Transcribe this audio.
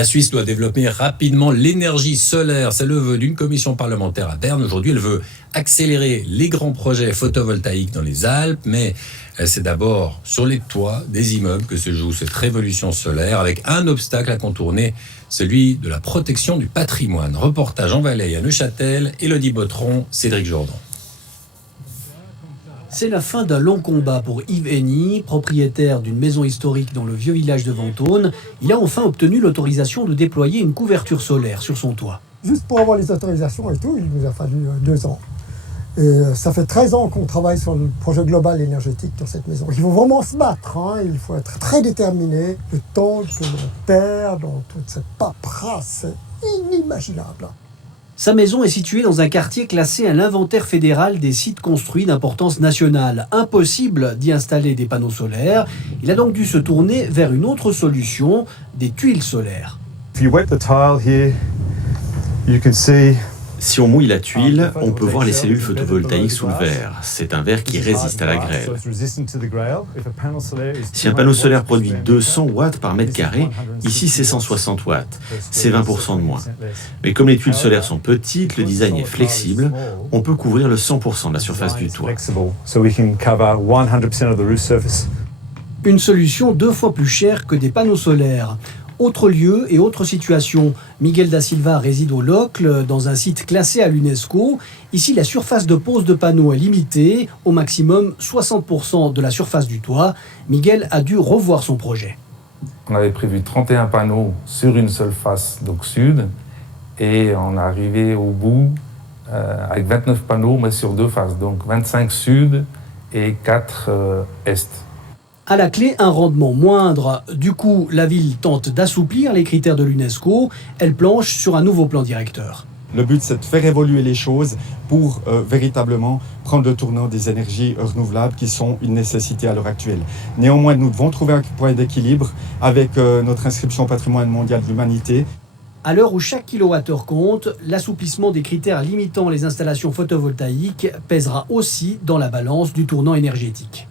La Suisse doit développer rapidement l'énergie solaire. C'est le vœu d'une commission parlementaire à Berne. Aujourd'hui, elle veut accélérer les grands projets photovoltaïques dans les Alpes, mais c'est d'abord sur les toits des immeubles que se joue cette révolution solaire, avec un obstacle à contourner, celui de la protection du patrimoine. Reportage en Valais à Neuchâtel, Élodie Bottron, Cédric Jourdan. C'est la fin d'un long combat pour Yves Henny, propriétaire d'une maison historique dans le vieux village de Ventône. Il a enfin obtenu l'autorisation de déployer une couverture solaire sur son toit. Juste pour avoir les autorisations et tout, il nous a fallu 2 ans. Et ça fait 13 ans qu'on travaille sur le projet global énergétique dans cette maison. Il faut vraiment se battre, il faut être très déterminé. Le temps que l'on perd dans toute cette paperasse, c'est inimaginable. Sa maison est située dans un quartier classé à l'inventaire fédéral des sites construits d'importance nationale. Impossible d'y installer des panneaux solaires. Il a donc dû se tourner vers une autre solution, des tuiles solaires. If you wet the tile here, you can see. Si on mouille la tuile, on peut voir les cellules photovoltaïques sous le verre. C'est un verre qui résiste à la grêle. Si un panneau solaire produit 200 watts par mètre carré, ici c'est 160 watts. C'est 20% de moins. Mais comme les tuiles solaires sont petites, le design est flexible, on peut couvrir le 100% de la surface du toit. Une solution 2 fois plus chère que des panneaux solaires. Autre lieu et autre situation. Miguel da Silva réside au Locle, dans un site classé à l'UNESCO. Ici, la surface de pose de panneaux est limitée, au maximum 60% de la surface du toit. Miguel a dû revoir son projet. On avait prévu 31 panneaux sur une seule face, donc sud, et on est arrivé au bout avec 29 panneaux, mais sur 2 faces, donc 25 sud et 4 est. À la clé, un rendement moindre. Du coup, la ville tente d'assouplir les critères de l'UNESCO. Elle planche sur un nouveau plan directeur. Le but, c'est de faire évoluer les choses pour véritablement prendre le tournant des énergies renouvelables qui sont une nécessité à l'heure actuelle. Néanmoins, nous devons trouver un point d'équilibre avec notre inscription au patrimoine mondial de l'humanité. À l'heure où chaque kilowattheure compte, l'assouplissement des critères limitant les installations photovoltaïques pèsera aussi dans la balance du tournant énergétique.